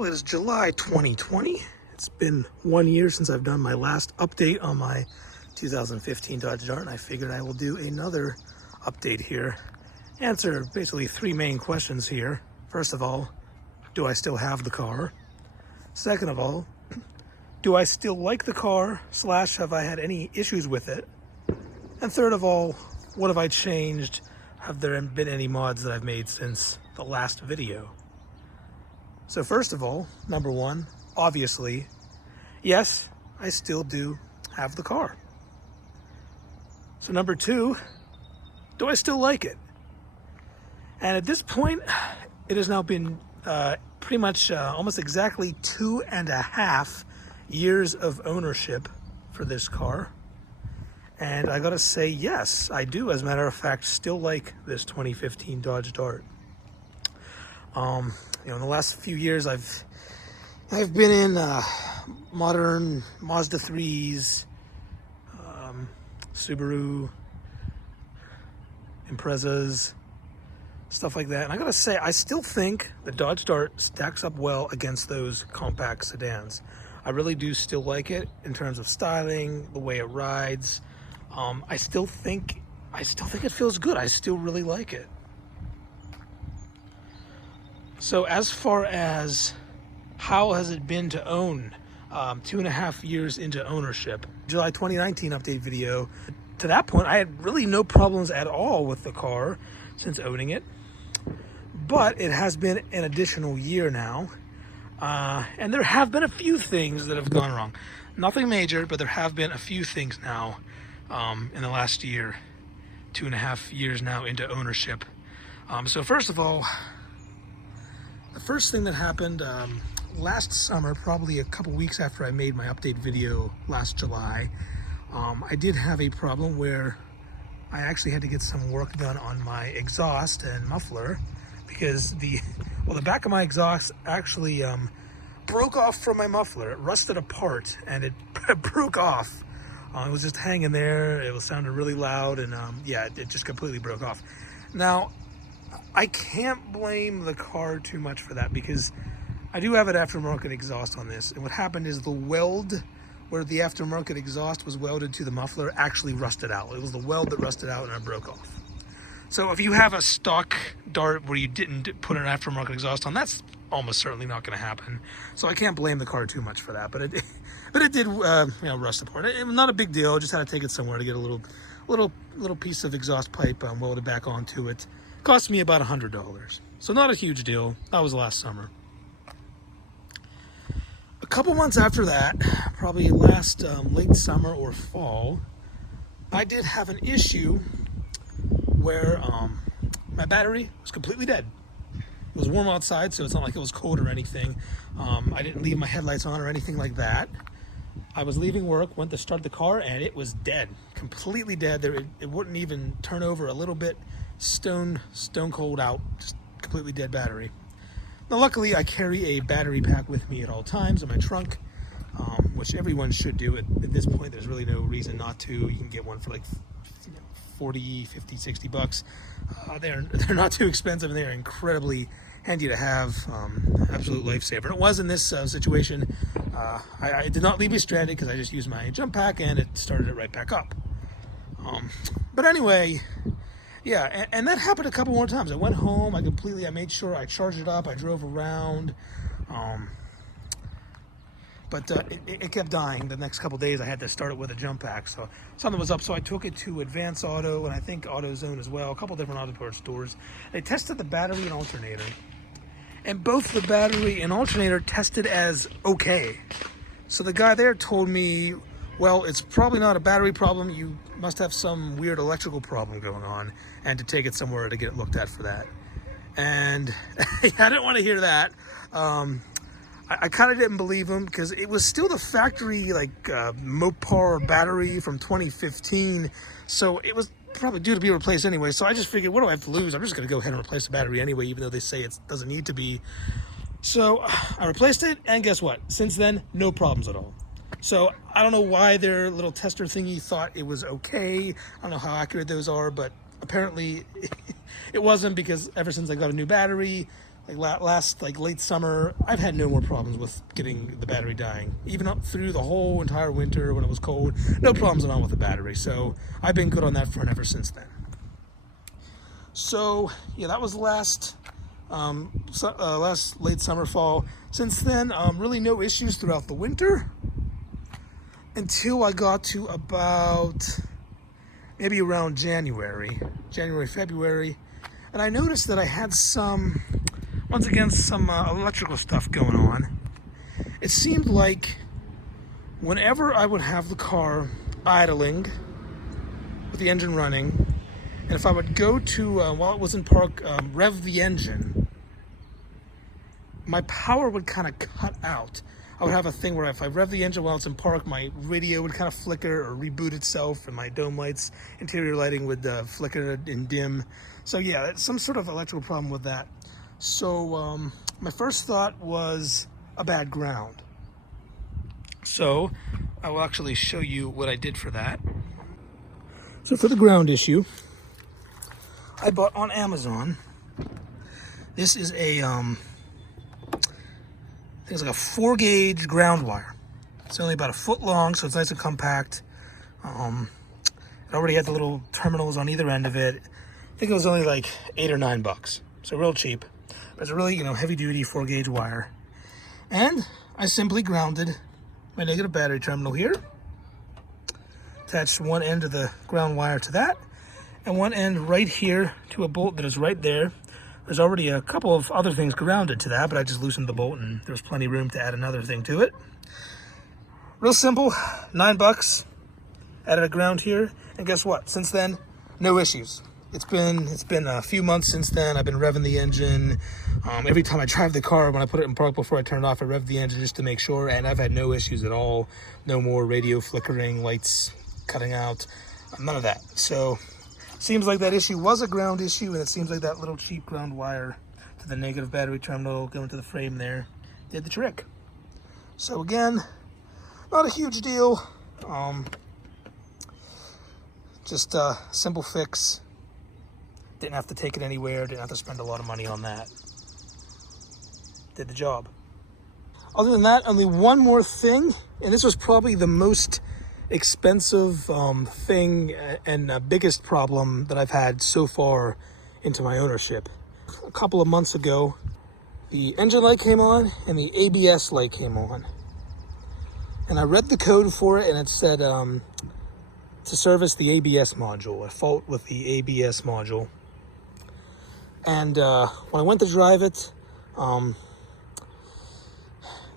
Well, it is July 2020. It's been 1 year since I've done my last update on my 2015 Dodge Dart, and I figured I will do another update here. Answer basically three main questions here. First of all, do I still have the car? Second of all, do I still like the car / have I had any issues with it? And third of all, what have I changed? Have there been any mods that I've made since the last video? So first of all, number one, obviously, yes, I still do have the car. So number two, do I still like it? And at this point, it has now been pretty much almost exactly 2.5 years of ownership for this car. And I gotta say, yes, I do, as a matter of fact, still like this 2015 Dodge Dart. In the last few years, I've been in modern Mazda 3s, Subaru, Imprezas, stuff like that. And I gotta say, I still think the Dodge Dart stacks up well against those compact sedans. I really do still like it in terms of styling, the way it rides. I still think it feels good. I still really like it. So as far as how has it been to own 2.5 years into ownership, July 2019 update video, to that point I had really no problems at all with the car since owning it. But it has been an additional year now, and there have been a few things that have gone wrong. Nothing major, but there have been a few things now in the last year, 2.5 years now into ownership. So first of all, the first thing that happened last summer, probably a couple weeks after I made my update video last July, I did have a problem where I actually had to get some work done on my exhaust and muffler because the back of my exhaust actually broke off from my muffler. It rusted apart and it broke off. It was just hanging there. It was sounding really loud, and it just completely broke off. Now, I can't blame the car too much for that because I do have an aftermarket exhaust on this, and what happened is the weld where the aftermarket exhaust was welded to the muffler actually rusted out. It was the weld that rusted out and it broke off. So if you have a stock Dart where you didn't put an aftermarket exhaust on, that's almost certainly not going to happen. So I can't blame the car too much for that, but it did rust apart. It was not a big deal. I just had to take it somewhere to get a little piece of exhaust pipe welded back onto it. Cost me about $100, so not a huge deal. That was last summer. A couple months after that, probably last late summer or fall, I did have an issue where my battery was completely dead. It was warm outside, so it's not like it was cold or anything. I didn't leave my headlights on or anything like that. I was leaving work, went to start the car, and it was dead, completely dead. It wouldn't even turn over a little bit. Stone cold out, just completely dead battery. Now luckily I carry a battery pack with me at all times in my trunk, which everyone should do. At this point there's really no reason not to. You can get one for like 40, 50, 60 bucks. They're not too expensive, and they're incredibly handy to have. Absolute lifesaver. And it was in this situation. I did not leave me stranded because I just used my jump pack and it started it right back up. But anyway, yeah, and that happened a couple more times. I went home, I made sure I charged it up, I drove around, but it kept dying. The next couple days I had to start it with a jump pack, so something was up, so I took it to Advance Auto, and I think AutoZone as well, a couple different auto parts stores. They tested the battery and alternator, and both the battery and alternator tested as okay. So the guy there told me, well, it's probably not a battery problem. You must have some weird electrical problem going on, and to take it somewhere to get it looked at for that. And I didn't want to hear that. I kind of didn't believe him because it was still the factory Mopar battery from 2015. So it was probably due to be replaced anyway. So I just figured, what do I have to lose? I'm just going to go ahead and replace the battery anyway, even though they say it doesn't need to be. So I replaced it, and guess what? Since then, no problems at all. So I don't know why their little tester thingy thought it was okay. I don't know how accurate those are, but apparently it wasn't, because ever since I got a new battery, like late summer, I've had no more problems with getting the battery dying. Even up through the whole entire winter when it was cold, no problems at all with the battery. So I've been good on that front ever since then. So yeah, that was last late summer, fall. Since then, really no issues throughout the winter until I got to about maybe around January, February, and I noticed that I had some electrical stuff going on. It seemed like whenever I would have the car idling with the engine running, and if I would go to, while it was in park, rev the engine, my power would kind of cut out. I would have a thing where if I rev the engine while it's in park, my radio would kind of flicker or reboot itself, and my dome lights, interior lighting would flicker and dim. So yeah, it's some sort of electrical problem with that. So my first thought was a bad ground. So I will actually show you what I did for that. So for the ground issue, I bought on Amazon. This is a it's like a 4-gauge ground wire. It's only about a foot long, so it's nice and compact. It already had the little terminals on either end of it. I think it was only like $8 or $9, so real cheap. But it's a really, heavy-duty 4-gauge wire. And I simply grounded my negative battery terminal here. Attached one end of the ground wire to that, and one end right here to a bolt that is right there. There's already a couple of other things grounded to that, but I just loosened the bolt and there's plenty of room to add another thing to it. Real simple, $9. Added a ground here, and guess what? Since then, no issues. It's been a few months since then. I've been revving the engine. Every time I drive the car, when I put it in park before I turn it off, I rev the engine just to make sure, and I've had no issues at all. No more radio flickering, lights cutting out, none of that. So seems like that issue was a ground issue, and it seems like that little cheap ground wire to the negative battery terminal going to the frame there did the trick. So again, not a huge deal. Just a simple fix. Didn't have to take it anywhere. Didn't have to spend a lot of money on that. Did the job. Other than that, only one more thing, and this was probably the most expensive thing and biggest problem that I've had so far into my ownership. A couple of months ago, the engine light came on and the ABS light came on. And I read the code for it, and it said to service the ABS module, a fault with the ABS module. And when I went to drive it,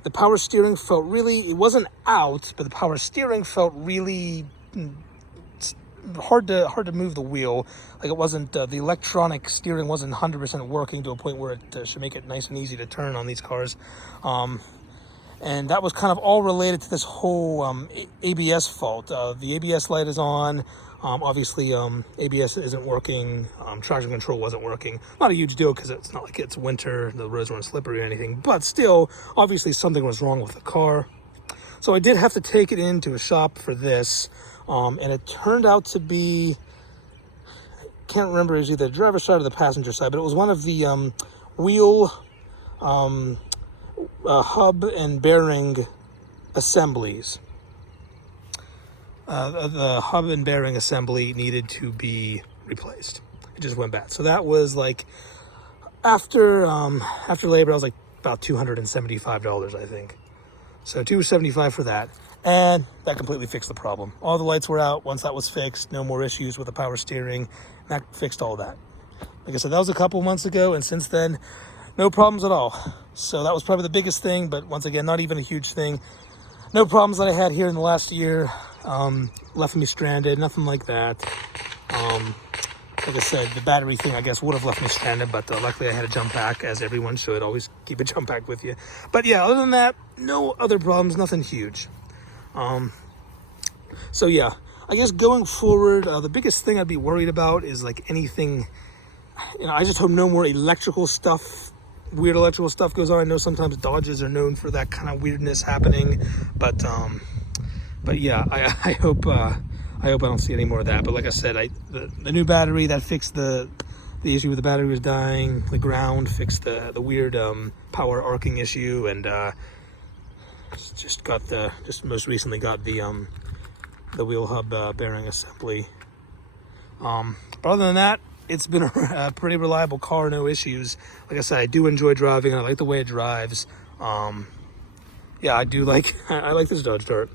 the power steering felt really, it wasn't out, but the power steering felt really hard to move the wheel. Like it wasn't, the electronic steering wasn't 100% working to a point where it should make it nice and easy to turn on these cars. And that was kind of all related to this whole ABS fault. The ABS light is on. Obviously, ABS isn't working. Traction control wasn't working. Not a huge deal because it's not like it's winter, the roads weren't slippery or anything. But still, obviously something was wrong with the car. So I did have to take it into a shop for this. And it turned out to be, I can't remember, it was either the driver's side or the passenger side, but it was one of the wheel hub and bearing assemblies. The hub and bearing assembly needed to be replaced. It just went bad. So that was like after labor, I was like about $275, I think. So $275 for that, and that completely fixed the problem. All the lights were out. Once that was fixed, no more issues with the power steering. That fixed all that. Like I said, that was a couple months ago, and since then, no problems at all. So that was probably the biggest thing, but once again, not even a huge thing. No problems that I had here in the last year left me stranded, nothing like that. Like I said, the battery thing, I guess, would have left me stranded, but luckily I had a jump pack, as everyone should. Always keep a jump pack with you. But yeah, other than that, no other problems, nothing huge. So yeah, I guess going forward, the biggest thing I'd be worried about is like anything, I just hope no more electrical stuff, weird electrical stuff goes on. I know sometimes Dodges are known for that kind of weirdness happening, but yeah, I hope I don't see any more of that. But like I said, the new battery that fixed the the issue with the battery was dying, the ground, fixed the weird power arcing issue, and just most recently got the wheel hub bearing assembly. But other than that, it's been a pretty reliable car, no issues. Like I said, I do enjoy driving. I like the way it drives. Yeah, I do like, I like this Dodge Dart.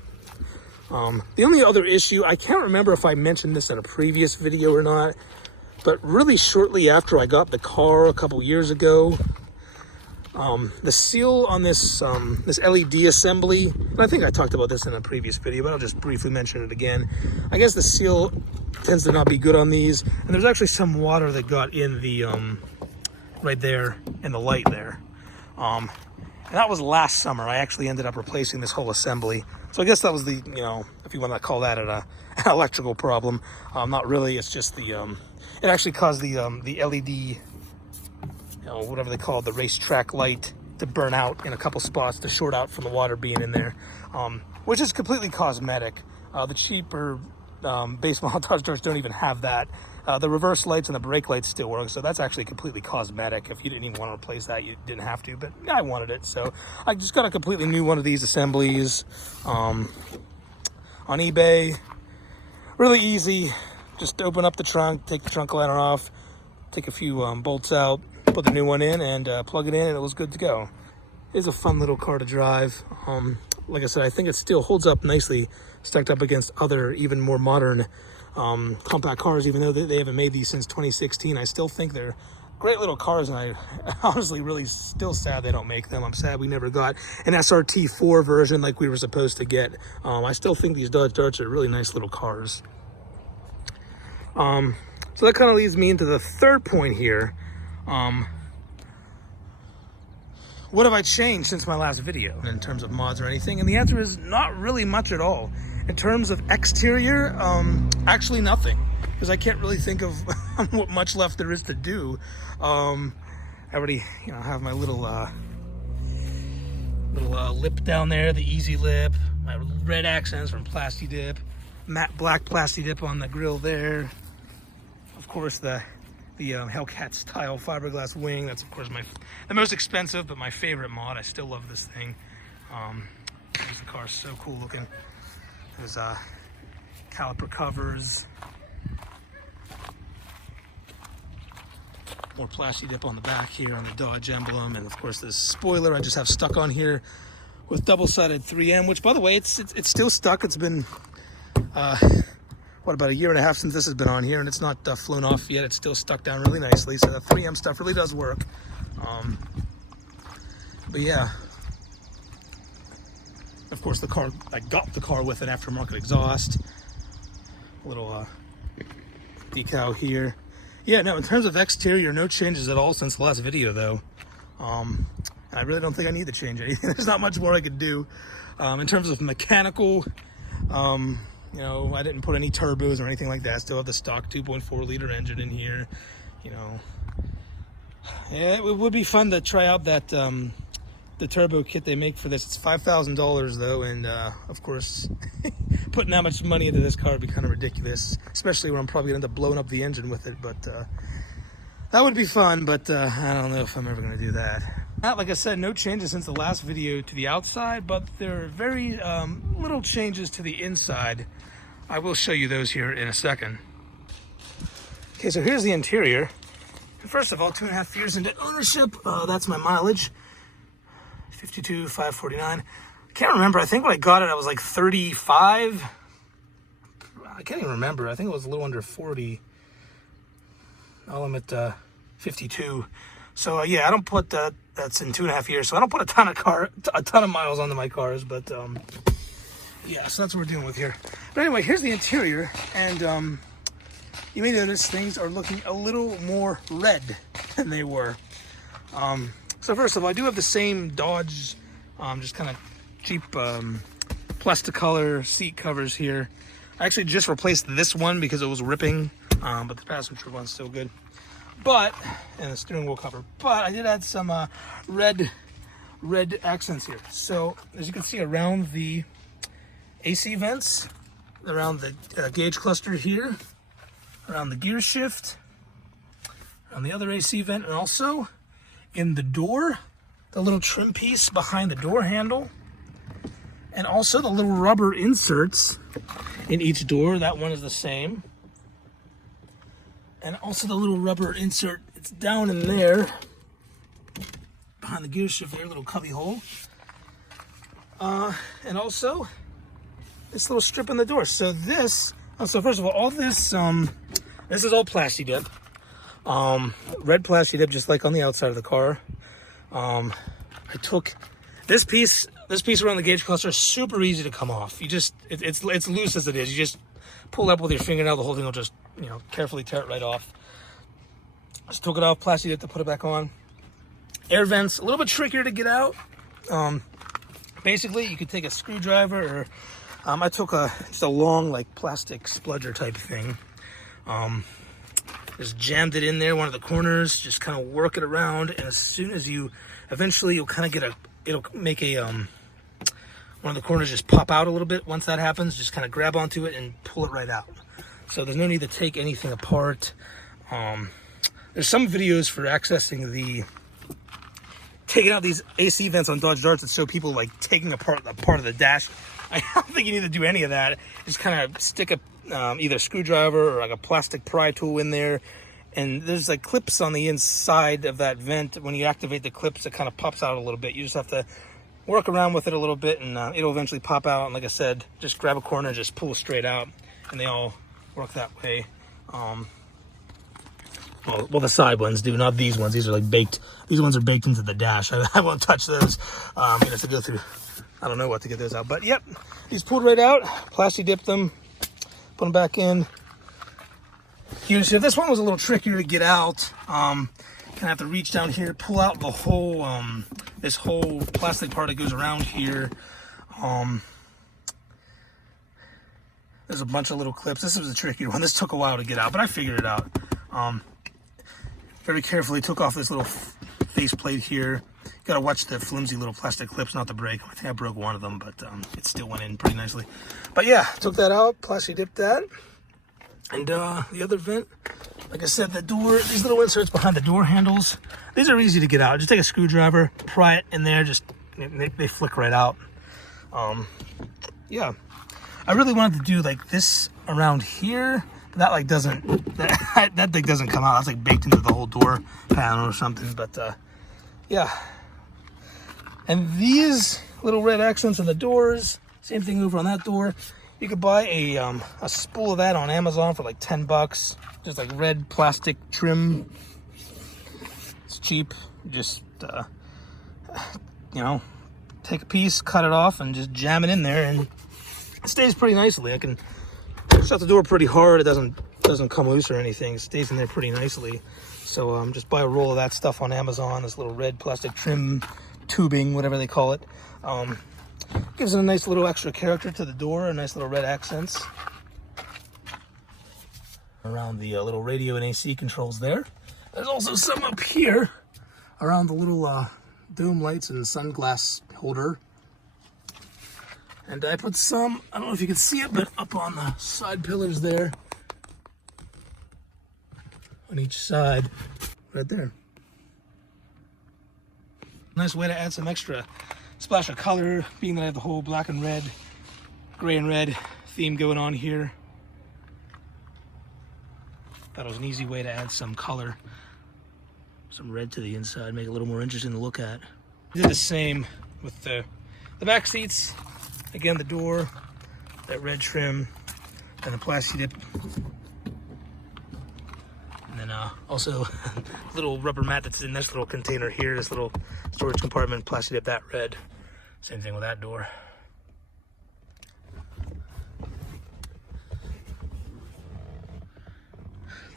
The only other issue, I can't remember if I mentioned this in a previous video or not, but really shortly after I got the car a couple years ago, the seal on this this LED assembly, and I think I talked about this in a previous video, but I'll just briefly mention it again. I guess the seal tends to not be good on these, and there's actually some water that got in the right there in the light there. And that was last summer. I actually ended up replacing this whole assembly. So I guess that was the, you know, if you want to call that an electrical problem. Not really, it's just the, it actually caused the LED, you know, whatever they call it, the racetrack light to burn out in a couple spots, to short out from the water being in there, which is completely cosmetic. The cheaper base model Dodge Darts don't even have that. The reverse lights and the brake lights still work, so that's actually completely cosmetic. If you didn't even want to replace that, you didn't have to, but I wanted it, so I just got a completely new one of these assemblies on eBay. Really easy. Just open up the trunk, take the trunk liner off, take a few bolts out, put the new one in, and plug it in, and it was good to go. It's a fun little car to drive. Like I said, I think it still holds up nicely, stacked up against other, even more modern compact cars. Even though they haven't made these since 2016, I still think they're great little cars, and I honestly really still sad they don't make them. I'm sad we never got an SRT4 version like we were supposed to get. I still think these Dodge Darts are really nice little cars. So that kind of leads me into the third point here. What have I changed since my last video in terms of mods or anything? And the answer is not really much at all. In terms of exterior, actually nothing, because I can't really think of what much left there is to do. I already, you know, have my little lip down there, the Easy Lip, my red accents from Plasti Dip, matte black Plasti Dip on the grill there. Of course, the Hellcat style fiberglass wing. That's of course the most expensive, but my favorite mod. I still love this thing. The car's so cool looking. There's caliper covers, more Plasti Dip on the back here on the Dodge emblem, and of course this spoiler I just have stuck on here with double-sided 3M, which by the way it's still stuck. It's been what, about a year and a half since this has been on here, and it's not flown off yet. It's still stuck down really nicely, so the 3M stuff really does work. But yeah, of course the car, I got the car with an aftermarket exhaust, a little decal here. Yeah, no, in terms of exterior, no changes at all since the last video though. I really don't think I need to change anything. There's not much more I could do. In terms of mechanical, you know, I didn't put any turbos or anything like that. Still have the stock 2.4 liter engine in here. You know, yeah, it would be fun to try out that the turbo kit they make for this. It's $5,000 though, and of course, putting that much money into this car would be kind of ridiculous, especially when I'm probably gonna end up blowing up the engine with it. But that would be fun. But I don't know if I'm ever gonna do that. Like I said, no changes since the last video to the outside, but there are very little changes to the inside. I will show you those here in a second. Okay, so here's the interior. First of all, 2.5 years into ownership, that's my mileage, 52,549. I can't remember, I think when I got it, I was like 35. I can't even remember, I think it was a little under 40. Now I'm at 52. So yeah, I don't put that's in 2.5 years, so I don't put a ton of miles onto my cars, but yeah, so that's what we're dealing with here. But anyway, here's the interior, and you may notice things are looking a little more red than they were. So first of all, I do have the same Dodge, just kind of cheap Plasticolor seat covers here. I actually just replaced this one because it was ripping, but the passenger one's still good. But, and the steering wheel cover, but I did add some red accents here. So as you can see around the AC vents, around the gauge cluster here, around the gear shift, on the other AC vent, and also in the door, the little trim piece behind the door handle, and also the little rubber inserts in each door. That one is the same. And also the little rubber insert, it's down in there, behind the gear shift there, little cubby hole. And also this little strip in the door. So this, so first of all this is all Plasti Dip. Red Plasti Dip, just like on the outside of the car. I took this piece around the gauge cluster, super easy to come off. You just, it's loose as it is. You just pull up with your fingernail, the whole thing will just, you know, carefully tear it right off. Just took it off, Plasti Dip to put it back on. Air vents, a little bit trickier to get out. Basically, you could take a screwdriver, or I took just a long, like, plastic spludger type thing. Just jammed it in there, one of the corners, just kind of work it around, and as soon as eventually you'll kind of get it'll make one of the corners just pop out a little bit. Once that happens, just kind of grab onto it and pull it right out. So there's no need to take anything apart. There's some videos for accessing taking out these AC vents on Dodge Darts that show people like taking apart the part of the dash. I don't think you need to do any of that. Just kind of stick either a screwdriver or like a plastic pry tool in there. And there's like clips on the inside of that vent. When you activate the clips, it kind of pops out a little bit. You just have to work around with it a little bit, and it'll eventually pop out. And like I said, just grab a corner, just pull straight out, and they all work that way. Well, the side ones do, not these ones. These are like baked. These ones are baked into the dash. I won't touch those. You have to go through, I don't know what to get those out. But yep, these pulled right out. Plasti Dipped them, put them back in. If this one was a little trickier to get out, kind of have to reach down here, pull out the whole, this whole plastic part that goes around here. There's a bunch of little clips. This was a trickier one. This took a while to get out, but I figured it out. Very carefully took off this little face plate here. Got to watch the flimsy little plastic clips not to break. I think I broke one of them, but it still went in pretty nicely. But yeah, took that out, Plasti Dipped that. And the other vent, like I said, the door, these little inserts behind the door handles, these are easy to get out. Just take a screwdriver, pry it in there, just they flick right out. Yeah, I really wanted to do like this around here, but that like doesn't, that thing doesn't come out. That's like baked into the whole door panel or something. But yeah, and these little red accents on the doors, same thing over on that door. You could buy a spool of that on Amazon for like 10 bucks. Just like red plastic trim. It's cheap. Just, you know, take a piece, cut it off, and just jam it in there, and it stays pretty nicely. I can shut the door pretty hard. It doesn't come loose or anything. It stays in there pretty nicely. So just buy a roll of that stuff on Amazon. This little red plastic trim tubing, whatever they call it. Gives it a nice little extra character to the door, a nice little red accents. Around the little radio and AC controls there. There's also some up here around the little dome lights and sunglass holder. And I put some, I don't know if you can see it, but up on the side pillars there. On each side, right there. Nice way to add some extra splash of color, being that I have the whole black and red, gray and red theme going on here. Thought it was an easy way to add some color, some red to the inside, make it a little more interesting to look at. Did the same with the back seats. Again, the door, that red trim, and the Plasti Dip. And then also a little rubber mat that's in this little container here, this little storage compartment, Plasti Dip that red. Same thing with that door.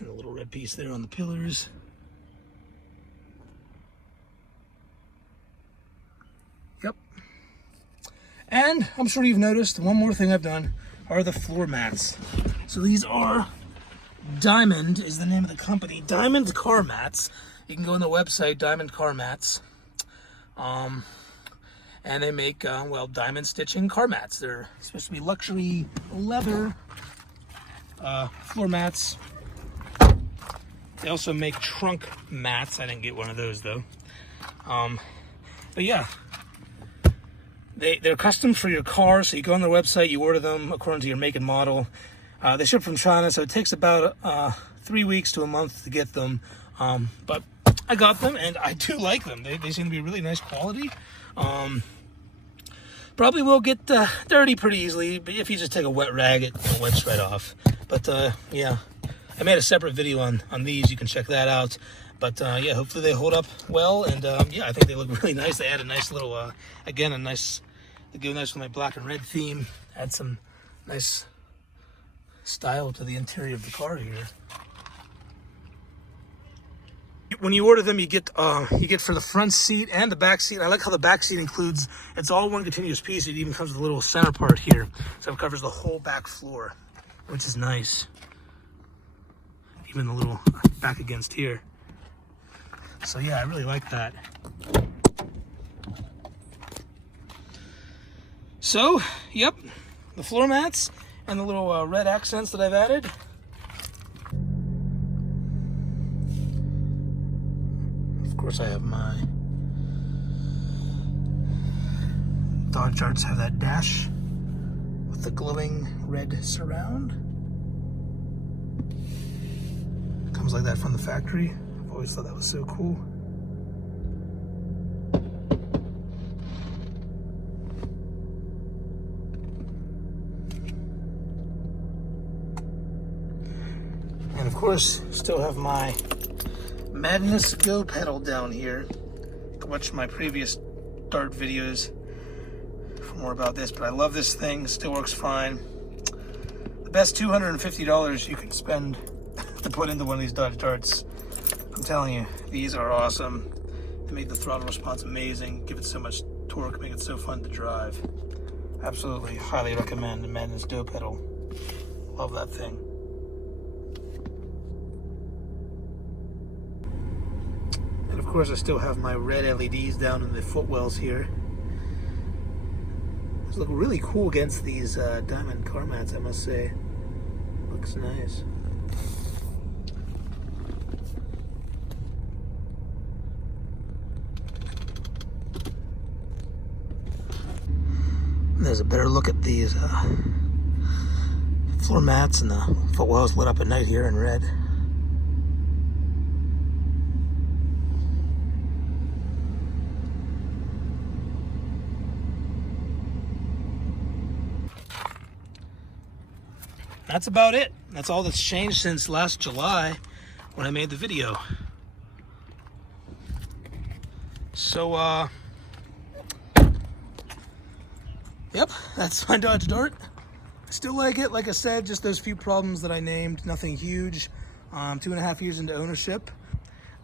And a little red piece there on the pillars. Yep. And I'm sure you've noticed one more thing I've done are the floor mats. So these are Diamond is the name of the company. Diamond Car Mats. You can go on the website, Diamond Car Mats. And they make, well, diamond stitching car mats. They're supposed to be luxury leather floor mats. They also make trunk mats. I didn't get one of those though. But yeah, they're custom for your car. So you go on their website, you order them according to your make and model. They ship from China, so it takes about 3 weeks to a month to get them. But I got them, and I do like them. They seem to be really nice quality. Probably will get dirty pretty easily, but if you just take a wet rag, it wets right off. But yeah, I made a separate video on these. You can check that out. But yeah, hopefully they hold up well, and yeah, I think they look really nice. They add a nice little, again, they go nice with my black and red theme. Add some nice style to the interior of the car here. When you order them, you get for the front seat and the back seat. I like how the back seat includes, it's all one continuous piece. It even comes with a little center part here, so it covers the whole back floor, which is nice. Even the little back against here. So yeah, I really like that. So, yep, the floor mats and the little red accents that I've added. Of course, I have my Dodge Darts have that dash with the glowing red surround. Comes like that from the factory. I've always thought that was so cool. And of course, still have my Madness Go pedal down here. Watch my previous Dart videos for more about this, but I love this thing. Still works fine. The best $250 you can spend to put into one of these Dodge Darts. I'm telling you, these are awesome. They make the throttle response amazing, give it so much torque, make it so fun to drive. Absolutely, highly recommend the Madness Go pedal. Love that thing. And of course, I still have my red LEDs down in the footwells here. These look really cool against these diamond car mats, I must say. Looks nice. There's a better look at these floor mats, and the footwells lit up at night here in red. That's about it. That's all that's changed since last July when I made the video. So, yep, that's my Dodge Dart. Still like it. Like I said, just those few problems that I named, nothing huge. 2.5 years into ownership.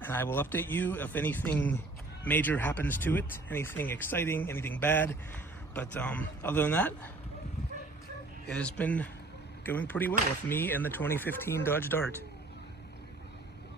And I will update you if anything major happens to it, anything exciting, anything bad. But other than that, it has been going pretty well with me and the 2015 Dodge Dart.